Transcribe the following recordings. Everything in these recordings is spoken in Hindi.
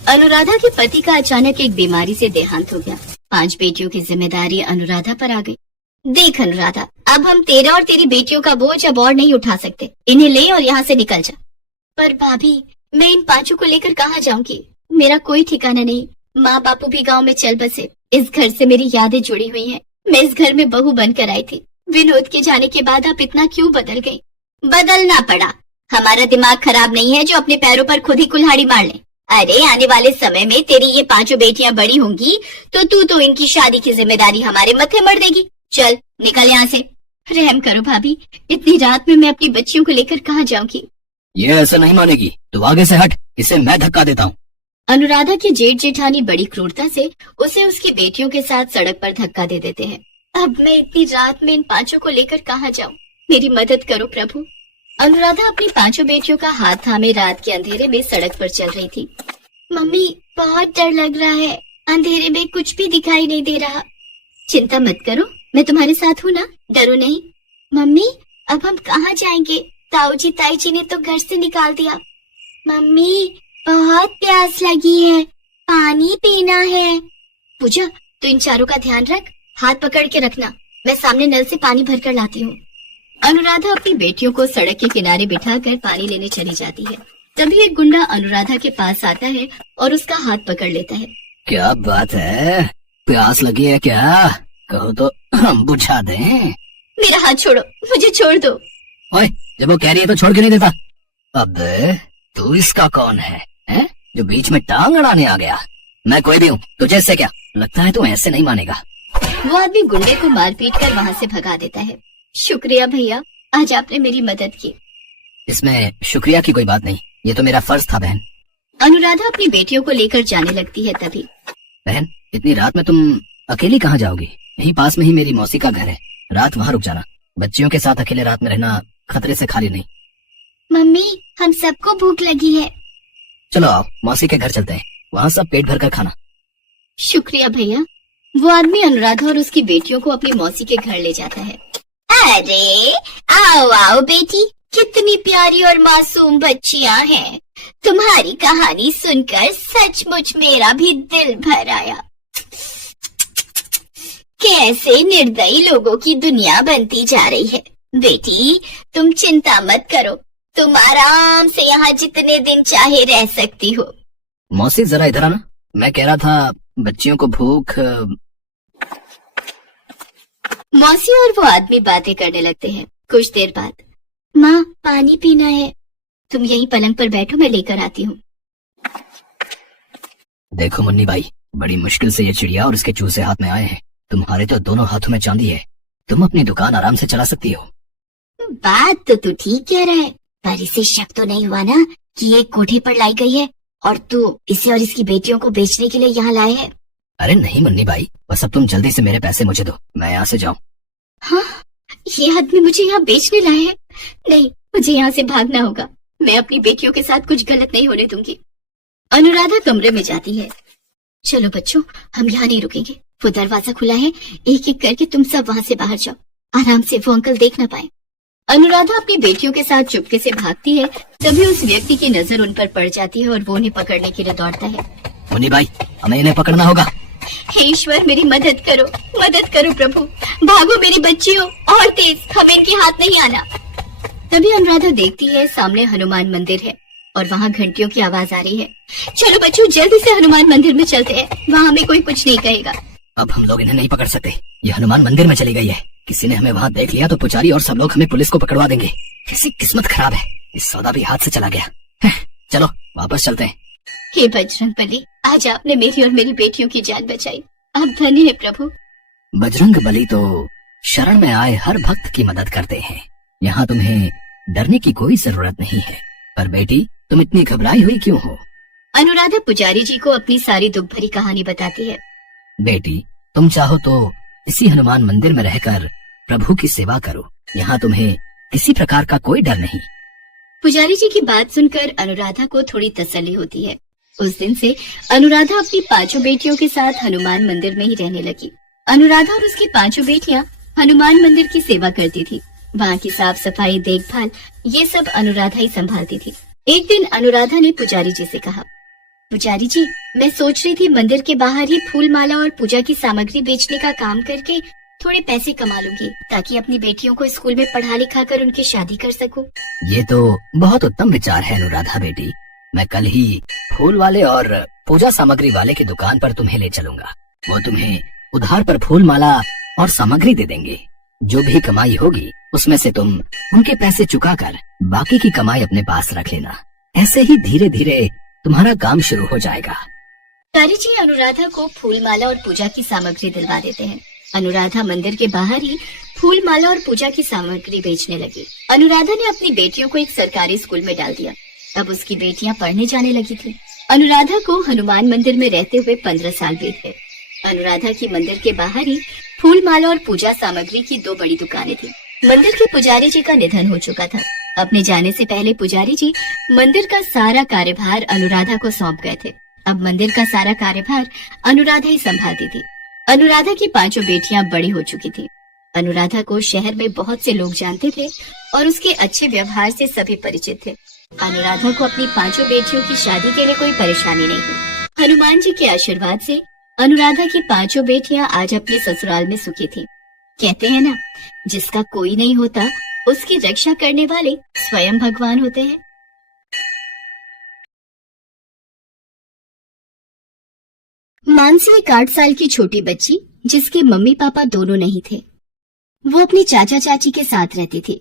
अनुराधा के पति का अचानक एक बीमारी से देहांत हो गया। 5 बेटियों की जिम्मेदारी अनुराधा पर आ गई। देख अनुराधा, अब हम तेरा और तेरी बेटियों का बोझ अब और नहीं उठा सकते। इन्हें ले और यहाँ से निकल जा। पर भाभी, मैं इन 5 को लेकर कहाँ जाऊंगी? मेरा कोई ठिकाना नहीं। माँ बापू भी गाँव में चल बसे। इस घर से मेरी यादें जुड़ी हुई है। मैं इस घर में बहू बनकर आई थी। विनोद के जाने के बाद आप इतना क्यों बदल गई? बदलना पड़ा। हमारा दिमाग खराब नहीं है जो अपने पैरों पर खुद ही कुल्हाड़ी मार ले। अरे आने वाले समय में तेरी ये 5 बेटियां बड़ी होंगी तो तू तो इनकी शादी की जिम्मेदारी हमारे मत्थे मर देगी। चल निकल यहाँ से। रहम करो भाभी, इतनी रात में मैं अपनी बच्चियों को लेकर कहाँ जाऊंगी? ये ऐसा नहीं मानेगी, तू आगे से हट, इसे मैं धक्का देता हूँ। अनुराधा के जेठ जेठानी बड़ी क्रूरता से उसे उसकी बेटियों के साथ सड़क पर धक्का दे देते हैं। अब मैं इतनी रात में इन 5 को लेकर कहाँ जाऊँ? मेरी मदद करो प्रभु। अनुराधा अपनी 5 बेटियों का हाथ थामे रात के अंधेरे में सड़क पर चल रही थी। मम्मी, बहुत डर लग रहा है। अंधेरे में कुछ भी दिखाई नहीं दे रहा। चिंता मत करो, मैं तुम्हारे साथ हूँ ना, डरो नहीं। मम्मी, अब हम कहाँ जाएंगे? ताऊ जी ताई जी ने तो घर से निकाल दिया। मम्मी, बहुत प्यास लगी है, पानी पीना है। पूजा, तो इन 4 का ध्यान रख, हाथ पकड़ के रखना। मैं सामने नल से पानी भरकर लाती हूँ। अनुराधा अपनी बेटियों को सड़क के किनारे बिठाकर पानी लेने चली जाती है। तभी एक गुंडा अनुराधा के पास आता है और उसका हाथ पकड़ लेता है। क्या बात है, प्यास लगी है क्या? कहो तो हम बुझा दें। मेरा हाथ छोड़ो, मुझे छोड़ दो। ओए, जब वो कह रही है तो छोड़ के नहीं देता। अब तू इसका कौन है, जो बीच में टांग अड़ाने आ गया? मैं कोई भी हूँ, तुझे इससे क्या? लगता है तू ऐसे नहीं मानेगा। वो आदमी गुंडे को मारपीट कर वहाँ से भगा देता है। शुक्रिया भैया, आज आपने मेरी मदद की। इसमें शुक्रिया की कोई बात नहीं, ये तो मेरा फर्ज था बहन। अनुराधा अपनी बेटियों को लेकर जाने लगती है। तभी बहन, इतनी रात में तुम अकेली कहाँ जाओगी? यहीं पास में ही मेरी मौसी का घर है, रात वहाँ रुक जाना। बच्चियों के साथ अकेले रात में रहना खतरे से खाली नहीं। मम्मी, हम सबको भूख लगी है। चलो आओ, मौसी के घर चलते हैं, वहाँ सब पेट भर कर खाना। शुक्रिया भैया। वो आदमी अनुराधा और उसकी बेटियों को अपनी मौसी के घर ले जाता है। अरे आओ आओ बेटी, कितनी प्यारी और मासूम बच्चियां हैं। तुम्हारी कहानी सुनकर सचमुच मेरा भी दिल भर आया। कैसे निर्दयी लोगों की दुनिया बनती जा रही है। बेटी, तुम चिंता मत करो, तुम आराम से यहाँ जितने दिन चाहे रह सकती हो। मौसी जरा इधर आना, मैं कह रहा था बच्चियों को भूख। मौसी और वो आदमी बातें करने लगते हैं। कुछ देर बाद, माँ पानी पीना है, तुम यहीं पलंग पर बैठो, मैं लेकर आती हूँ। देखो मुन्नी भाई, बड़ी मुश्किल से ये चिड़िया और इसके चूजे हाथ में आए हैं। तुम्हारे तो दोनों हाथों में चांदी है, तुम अपनी दुकान आराम से चला सकती हो। बात तो तू ठीक कह रहा है, पर इसे शक तो नहीं हुआ ना कि ये कोठे पर लाई गई है और तू इसे और इसकी बेटियों को बेचने के लिए यहाँ लाए है? अरे नहीं मुन्नी भाई, बस अब तुम जल्दी से मेरे पैसे मुझे दो, मैं यहाँ से जाऊँ। हाँ, ये आदमी मुझे यहाँ बेचने लाए है? नहीं, मुझे यहाँ से भागना होगा। मैं अपनी बेटियों के साथ कुछ गलत नहीं होने दूंगी। अनुराधा कमरे में जाती है। चलो बच्चों, हम यहाँ नहीं रुकेंगे, वो दरवाजा खुला है, एक एक करके तुम सब वहाँ से बाहर जाओ, आराम से, वो अंकल देख न पाए। अनुराधा अपनी बेटियों के साथ चुपके से भागती है। तभी उस व्यक्ति की नजर उन पर पड़ जाती है और वो उन्हें पकड़ने के लिए दौड़ता है। मुन्नी भाई, हमें इन्हें पकड़ना होगा। हे ईश्वर, मेरी मदद करो प्रभु, भागो मेरी बच्चियों, और तेज, हमें इनके हाथ नहीं आना। तभी अनुराधा देखती है सामने हनुमान मंदिर है और वहाँ घंटियों की आवाज आ रही है। चलो बच्चों, जल्दी से हनुमान मंदिर में चलते हैं, वहाँ हमें कोई कुछ नहीं कहेगा। अब हम लोग इन्हें नहीं पकड़ सकते, ये हनुमान मंदिर में चली गई है। किसी ने हमें वहाँ देख लिया तो पुजारी और सब लोग हमें पुलिस को पकड़वा देंगे। कैसी किस्मत खराब है, इस सौदा भी हाथ से चला गया। चलो वापस चलते हैं। हे बजरंगबली, आज आपने मेरी और मेरी बेटियों की जान बचाई, आप धन्य है प्रभु। बजरंगबली तो शरण में आए हर भक्त की मदद करते हैं, यहाँ तुम्हें डरने की कोई जरूरत नहीं है। पर बेटी, तुम इतनी घबराई हुई क्यों हो? अनुराधा पुजारी जी को अपनी सारी दुख भरी कहानी बताती है। बेटी, तुम चाहो तो इसी हनुमान मंदिर में रहकर प्रभु की सेवा करो, यहाँ तुम्हें किसी प्रकार का कोई डर नहीं। पुजारी जी की बात सुनकर अनुराधा को थोड़ी तसल्ली होती है। उस दिन से अनुराधा अपनी 5 बेटियों के साथ हनुमान मंदिर में ही रहने लगी। अनुराधा और उसकी 5 बेटियां हनुमान मंदिर की सेवा करती थी। वहाँ की साफ सफाई, देखभाल, ये सब अनुराधा ही संभालती थी। एक दिन अनुराधा ने पुजारी जी से कहा, पुजारी जी, मैं सोच रही थी मंदिर के बाहर ही फूल माला और पूजा की सामग्री बेचने का काम करके थोड़े पैसे कमा लूंगी, ताकि अपनी बेटियों को स्कूल में पढ़ा लिखा कर उनकी शादी कर सकूं। ये तो बहुत उत्तम विचार है अनुराधा बेटी। मैं कल ही फूल वाले और पूजा सामग्री वाले की दुकान पर तुम्हें ले चलूंगा। वो तुम्हें उधार पर फूल माला और सामग्री दे देंगे। जो भी कमाई होगी उसमें से तुम उनके पैसे चुकाकर बाकी की कमाई अपने पास रख लेना। ऐसे ही धीरे धीरे तुम्हारा काम शुरू हो जाएगा। पुजारी जी अनुराधा को फूल माला और पूजा की सामग्री दिलवा देते हैं। अनुराधा मंदिर के बाहर ही फूल माला और पूजा की सामग्री बेचने लगी। अनुराधा ने अपनी बेटियों को एक सरकारी स्कूल में डाल दिया। अब उसकी बेटियां पढ़ने जाने लगी थी। अनुराधा को हनुमान मंदिर में रहते हुए 15 साल बीत गए। अनुराधा की मंदिर के बाहर ही फूल माला और पूजा सामग्री की 2 बड़ी दुकानें थी। मंदिर के पुजारी जी का निधन हो चुका था। अपने जाने से पहले पुजारी जी मंदिर का सारा कार्यभार अनुराधा को सौंप गए थे। अब मंदिर का सारा कार्यभार अनुराधा ही संभालती थी। अनुराधा की 5 बेटियां बड़ी हो चुकी थी। अनुराधा को शहर में बहुत से लोग जानते थे और उसके अच्छे व्यवहार से सभी परिचित थे। अनुराधा को अपनी 5 बेटियों की शादी के लिए कोई परेशानी नहीं हुई। हनुमान जी के आशीर्वाद से अनुराधा की 5 बेटियां आज अपने ससुराल में सुखी थी। कहते हैं ना, जिसका कोई नहीं होता उसकी रक्षा करने वाले स्वयं भगवान होते हैं। मानसी एक 8 साल की छोटी बच्ची, जिसके मम्मी पापा दोनों नहीं थे। वो अपनी चाचा चाची के साथ रहती थी।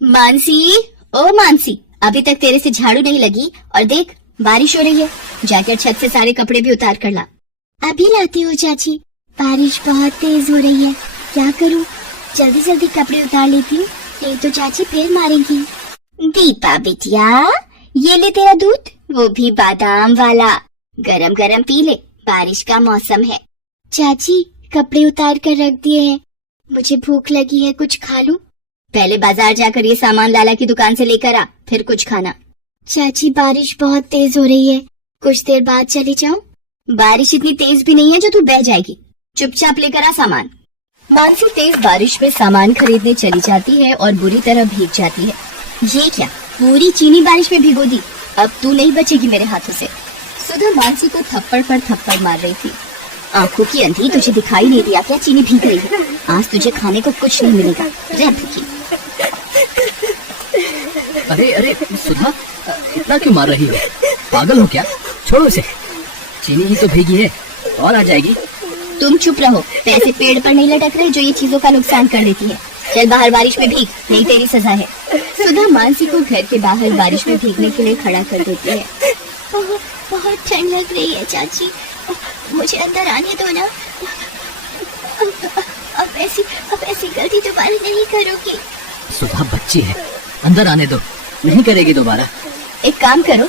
मानसी, ओ मानसी, अभी तक तेरे से झाड़ू नहीं लगी और देख बारिश हो रही है। जाकर छत से सारे कपड़े भी उतार कर ला। अभी लाती हूँ चाची, बारिश बहुत तेज हो रही है, क्या करूँ? जल्दी जल्दी कपड़े उतार लेती हूँ, नहीं तो चाची फिर मारेंगी। दीपा बिटिया, ये ले तेरा दूध, वो भी बादाम वाला, गरम गरम पी ले, बारिश का मौसम है। चाची, कपड़े उतार कर रख दिए हैं, मुझे भूख लगी है, कुछ खा लूं? पहले बाजार जाकर ये सामान लाला की दुकान से लेकर आ, फिर कुछ खाना। चाची, बारिश बहुत तेज हो रही है, कुछ देर बाद चली जाऊं? बारिश इतनी तेज भी नहीं है जो तू बह जाएगी, चुपचाप लेकर आ सामान। मानसी तेज बारिश में सामान खरीदने चली जाती है और बुरी तरह भीग जाती है। ये क्या, पूरी चीनी बारिश में भिगो दी? अब तू नहीं बचेगी मेरे हाथों से। सुधा मानसी को थप्पड़ पर थप्पड़ मार रही थी। आंखों की अंधी, तुझे दिखाई नहीं दिया क्या चीनी भीग रही है? आज तुझे खाने को कुछ नहीं मिलेगा, रह भूखी। अरे अरे सुधा, इतना क्यों मार रही हो? पागल हो क्या? छोड़ो इसे, चीनी ही तो भीगी है, और आ जाएगी। तुम चुप रहो, पैसे पेड़ पर नहीं लटक रहे जो ये चीजों का नुकसान कर देती है। चल बाहर बारिश में भीग, नहीं तेरी सजा है। सुधा मानसी को घर के बाहर बारिश में भीगने के लिए खड़ा कर देती है। बहुत ठंड लग रही है चाची, मुझे अंदर आने दो ना। अब ऐसी गलती दोबारा नहीं करोगी। सुधा बच्ची है, अंदर आने दो, नहीं करेगी दोबारा। एक काम करो,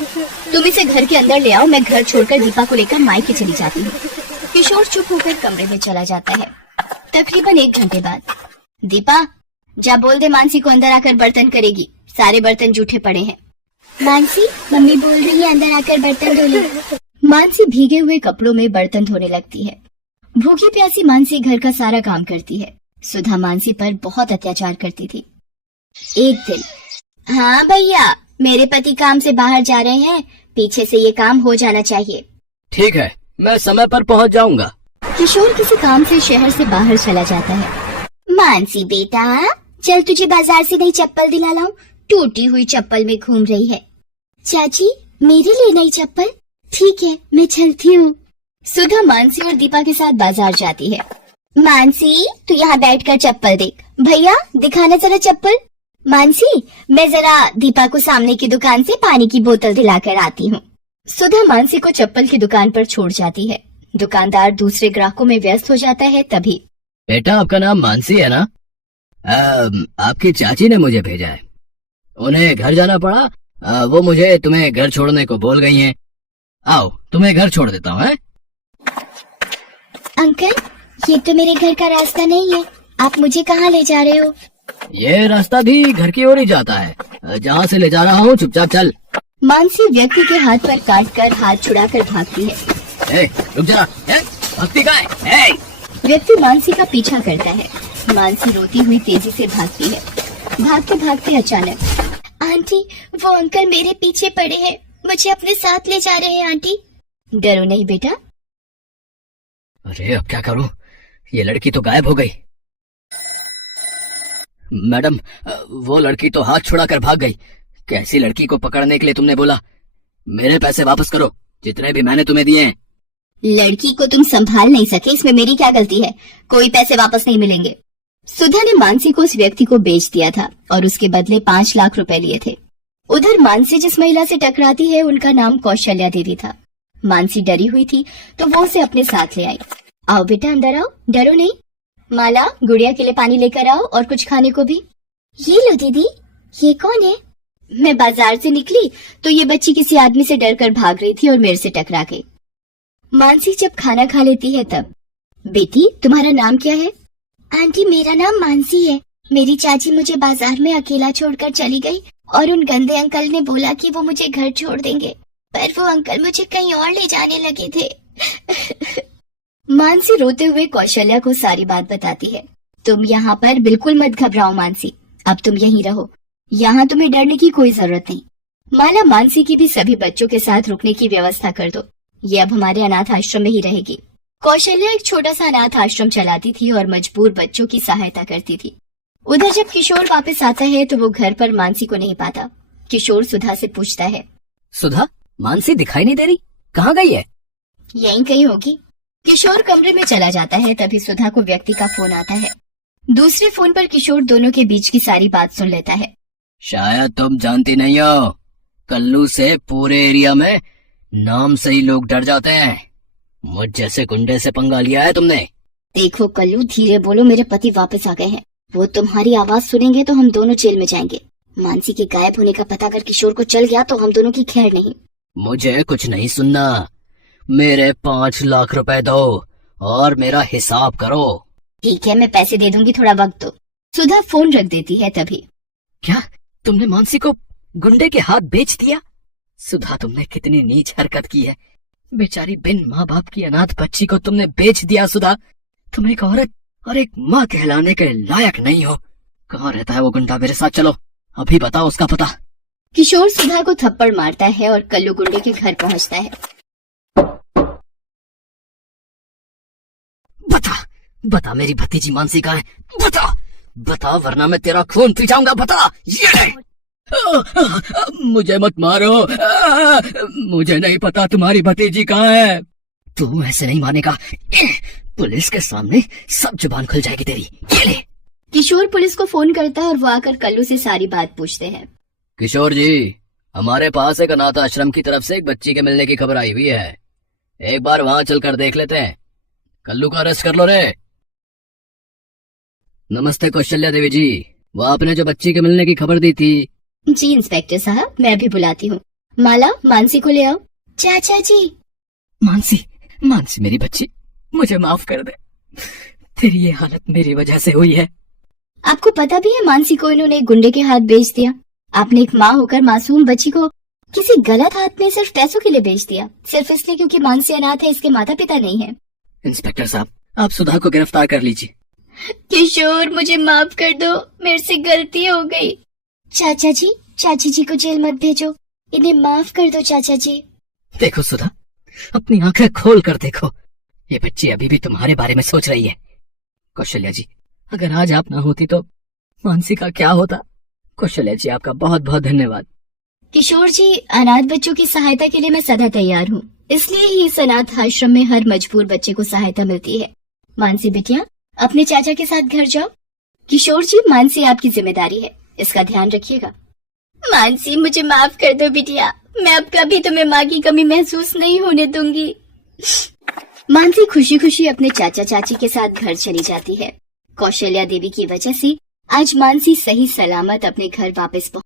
तुम इसे घर के अंदर ले आओ, मैं घर छोड़कर दीपा को लेकर मायके चली जाती हूँ। किशोर चुप होकर कमरे में चला जाता है। तकरीबन 1 घंटे बाद, दीपा, जा बोल दे मानसी को अंदर आकर बर्तन करेगी, सारे बर्तन जूठे पड़े हैं। मानसी, मम्मी बोल रही है अंदर आकर बर्तन धो ले। मानसी भीगे हुए कपड़ों में बर्तन धोने लगती है। भूखी प्यासी मानसी घर का सारा काम करती है। सुधा मानसी पर बहुत अत्याचार करती थी। एक दिन, हाँ भैया, मेरे पति काम से बाहर जा रहे हैं, पीछे से ये काम हो जाना चाहिए। ठीक है, मैं समय पर पहुंच जाऊंगा। किशोर किसी काम से शहर से बाहर चला जाता है। मानसी बेटा, चल तुझे बाजार से नई चप्पल दिला लाऊं, टूटी हुई चप्पल में घूम रही है। चाची, मेरे लिए नई चप्पल? ठीक है, मैं चलती हूँ। सुधा मानसी और दीपा के साथ बाजार जाती है। मानसी, तू यहाँ बैठकर चप्पल देख। भैया, दिखाना जरा चप्पल। मानसी, मैं जरा दीपा को सामने की दुकान से पानी की बोतल दिलाकर आती हूँ। सुधा मानसी को चप्पल की दुकान पर छोड़ जाती है। दुकानदार दूसरे ग्राहकों में व्यस्त हो जाता है। तभी, बेटा, आपका नाम मानसी है ना? आपकी चाची ने मुझे भेजा है, उन्हें घर जाना पड़ा, वो मुझे तुम्हें घर छोड़ने को बोल गई हैं। आओ, तुम्हें घर छोड़ देता हूँ। अंकल, ये तो मेरे घर का रास्ता नहीं है, आप मुझे कहाँ ले जा रहे हो? ये रास्ता भी घर की ओर ही जाता है, जहाँ से ले जा रहा हूँ चुपचाप चल। मानसी व्यक्ति के हाथ पर काटकर हाथ छुड़ाकर भागती है। रुक जरा, भक्ति का है। व्यक्ति मानसी का पीछा करता है। मानसी रोती हुई तेजी से भागती है। भागते भागते अचानक, आंटी, वो अंकल मेरे पीछे पड़े हैं, मुझे अपने साथ ले जा रहे हैं आंटी। डरो नहीं बेटा। अरे अब क्या करूं, ये लड़की तो गायब हो गई। मैडम, वो लड़की तो हाथ छुड़ाकर भाग गई। कैसी लड़की को पकड़ने के लिए तुमने बोला? मेरे पैसे वापस करो, जितने भी मैंने तुम्हें दिए हैं। लड़की को तुम संभाल नहीं सके, इसमें मेरी क्या गलती है? कोई पैसे वापस नहीं मिलेंगे। सुधा ने मानसी को उस व्यक्ति को बेच दिया था और उसके बदले 5 लाख रुपए लिए थे। उधर मानसी जिस महिला से टकराती है उनका नाम कौशल्या देवी था। मानसी डरी हुई थी तो वो उसे अपने साथ ले आई। आओ बेटा अंदर आओ, डरो नहीं। माला, गुड़िया के लिए पानी लेकर आओ और कुछ खाने को भी। ये लो दीदी। ये कौन है? मैं बाजार से निकली तो ये बच्ची किसी आदमी से डरकर भाग रही थी और मेरे से टकरा गई। मानसी जब खाना खा लेती है तब, बेटी तुम्हारा नाम क्या है? आंटी मेरा नाम मानसी है। मेरी चाची मुझे बाजार में अकेला छोड़कर चली गई और उन गंदे अंकल ने बोला कि वो मुझे घर छोड़ देंगे, पर वो अंकल मुझे कहीं और ले जाने लगे थे। मानसी रोते हुए कौशल्या को सारी बात बताती है। तुम यहाँ पर बिल्कुल मत घबराओ मानसी, अब तुम यहीं रहो, यहाँ तुम्हें डरने की कोई जरूरत नहीं। माला, मानसी की भी सभी बच्चों के साथ रुकने की व्यवस्था कर दो, ये अब हमारे अनाथ आश्रम में ही रहेगी। कौशल्या एक छोटा सा अनाथ आश्रम चलाती थी और मजबूर बच्चों की सहायता करती थी। उधर जब किशोर वापस आता है तो वो घर पर मानसी को नहीं पाता। किशोर सुधा से पूछता है, सुधा, मानसी दिखाई नहीं दे रही, कहाँ गई है? यहीं कहीं होगी। किशोर कमरे में चला जाता है, तभी सुधा को व्यक्ति का फोन आता है। दूसरे फोन पर किशोर दोनों के बीच की सारी बात सुन लेता है। शायद तुम जानती नहीं हो, कल्लू से पूरे एरिया में नाम से ही लोग डर जाते हैं। मुझ जैसे गुंडे से पंगा लिया है तुमने। देखो कल्लू, धीरे बोलो, मेरे पति वापस आ गए हैं। वो तुम्हारी आवाज सुनेंगे तो हम दोनों जेल में जाएंगे। मानसी के गायब होने का पता अगर किशोर को चल गया तो हम दोनों की खैर नहीं। मुझे कुछ नहीं सुनना, मेरे 5 लाख रुपए दो और मेरा हिसाब करो। ठीक है, मैं पैसे दे दूंगी, थोड़ा वक्त दो। सुधा फोन रख देती है। तभी, क्या तुमने मानसी को गुंडे के हाथ बेच दिया? सुधा, तुमने कितनी नीच हरकत की है। बेचारी बिन माँ बाप की अनाथ बच्ची को तुमने बेच दिया। सुधा, तुम एक औरत और एक माँ कहलाने के लायक नहीं हो। कहाँ रहता है वो गुंडा? मेरे साथ चलो, अभी बताओ उसका पता। किशोर सुधा को थप्पड़ मारता है और कल्लू गुंडे के घर पहुंचता है। बता मेरी भतीजी मानसी कहाँ है? बता वरना मैं तेरा खून पी जाऊंगा। बता। ये मुझे मत मारो, मुझे नहीं पता तुम्हारी भतीजी कहाँ है। तू ऐसे नहीं मानेगा, पुलिस के सामने सब जुबान खुल जाएगी तेरी। ये ले। किशोर पुलिस को फोन करता है और वो आकर कल्लू से सारी बात पूछते हैं। किशोर जी, हमारे पास एक अनाथ आश्रम की तरफ से एक बच्ची के मिलने की खबर आई हुई है, एक बार वहां चलकर देख लेते हैं। कल्लू का अरेस्ट कर लो रे। नमस्ते कौशल्या देवी जी, वो आपने जो बच्ची के मिलने की खबर दी थी। जी इंस्पेक्टर साहब, मैं अभी बुलाती हूँ। माला, मानसी को ले आओ। चाचा जी। मानसी मेरी बच्ची, मुझे माफ कर दे, तेरी ये हालत मेरी वजह से हुई है। आपको पता भी है मानसी को इन्होंने गुंडे के हाथ बेच दिया। आपने एक माँ होकर मासूम बच्ची को किसी गलत हाथ में सिर्फ पैसों के लिए बेच दिया, सिर्फ इसलिए क्योंकि मानसी अनाथ है, इसके माता पिता नहीं है। इंस्पेक्टर साहब, आप सुधा को गिरफ्तार कर लीजिए। किशोर, मुझे माफ कर दो, मेरे से गलती हो गई। चाचा जी, चाची जी को जेल मत भेजो, इन्हें माफ कर दो चाचा जी। देखो सुधा, अपनी आंखें खोल कर देखो, ये बच्ची अभी भी तुम्हारे बारे में सोच रही है। कौशल्या जी, अगर आज आप ना होती तो मानसी का क्या होता? कौशल्या जी, आपका बहुत बहुत धन्यवाद। किशोर जी, अनाथ बच्चों की सहायता के लिए मैं सदा तैयार हूँ, इसलिए ही इस अनाथ आश्रम में हर मजबूर बच्चे को सहायता मिलती है। मानसी बिटिया, अपने चाचा के साथ घर जाओ। किशोर जी, मानसी आपकी जिम्मेदारी है, इसका ध्यान रखिएगा। मानसी, मुझे माफ कर दो बिटिया, मैं अब कभी तुम्हें माँ की कमी महसूस नहीं होने दूंगी। मानसी खुशी खुशी अपने चाचा चाची के साथ घर चली जाती है। कौशल्या देवी की वजह से आज मानसी सही सलामत अपने घर वापस